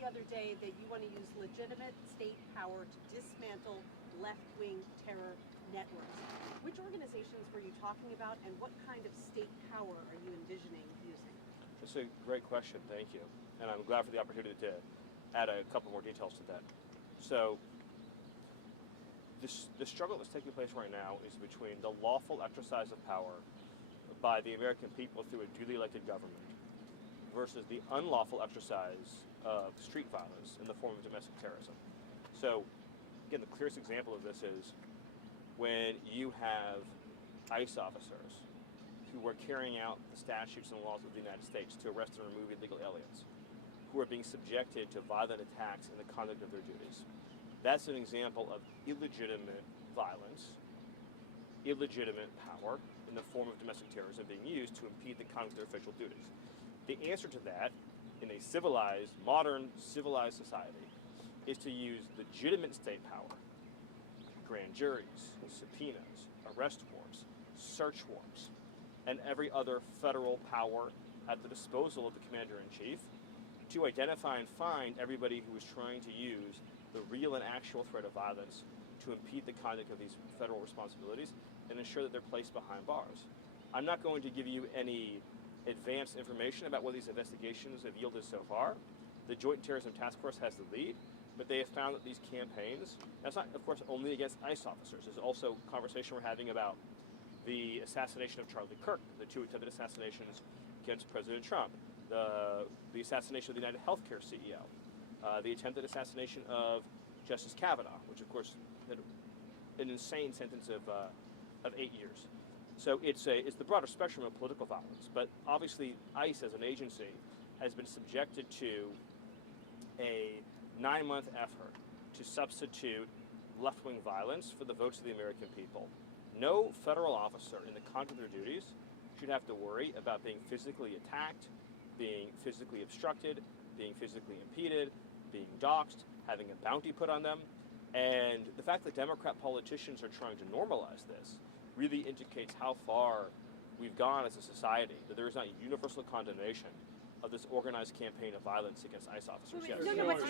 the other day that you want to use legitimate state power to dismantle left-wing terror networks. Which organizations were you talking about, and what kind of state power are you envisioning using? That's a great question, thank you. And I'm glad for the opportunity to add a couple more details to that. So, the struggle that's taking place right now is between the lawful exercise of power by the American people through a duly elected government versus the unlawful exercise of street violence in the form of domestic terrorism. So, again, the clearest example of this is when you have ICE officers who are carrying out the statutes and laws of the United States to arrest and remove illegal aliens, who are being subjected to violent attacks in the conduct of their duties. That's an example of illegitimate violence, illegitimate power in the form of domestic terrorism being used to impede the conduct of their official duties. The answer to that, in a civilized, modern, civilized society, is to use legitimate state power, grand juries, subpoenas, arrest warrants, search warrants, and every other federal power at the disposal of the commander-in-chief to identify and find everybody who is trying to use the real and actual threat of violence to impede the conduct of these federal responsibilities and ensure that they're placed behind bars. I'm not going to give you any advanced information about what these investigations have yielded so far. The Joint Terrorism Task Force has the lead, but they have found that these campaigns, that's not, of course, only against ICE officers. There's also a conversation we're having about the assassination of Charlie Kirk, the 2 attempted assassinations against President Trump, the assassination of the United Healthcare CEO, the attempted assassination of Justice Kavanaugh, which, of course, had an insane sentence of 8 years. So it's the broader spectrum of political violence. But obviously, ICE as an agency has been subjected to a 9-month effort to substitute left-wing violence for the votes of the American people. No federal officer in the conduct of their duties should have to worry about being physically attacked, being physically obstructed, being physically impeded, being doxxed, having a bounty put on them. And the fact that Democrat politicians are trying to normalize this really indicates how far we've gone as a society, that there is not universal condemnation of this organized campaign of violence against ICE officers. No,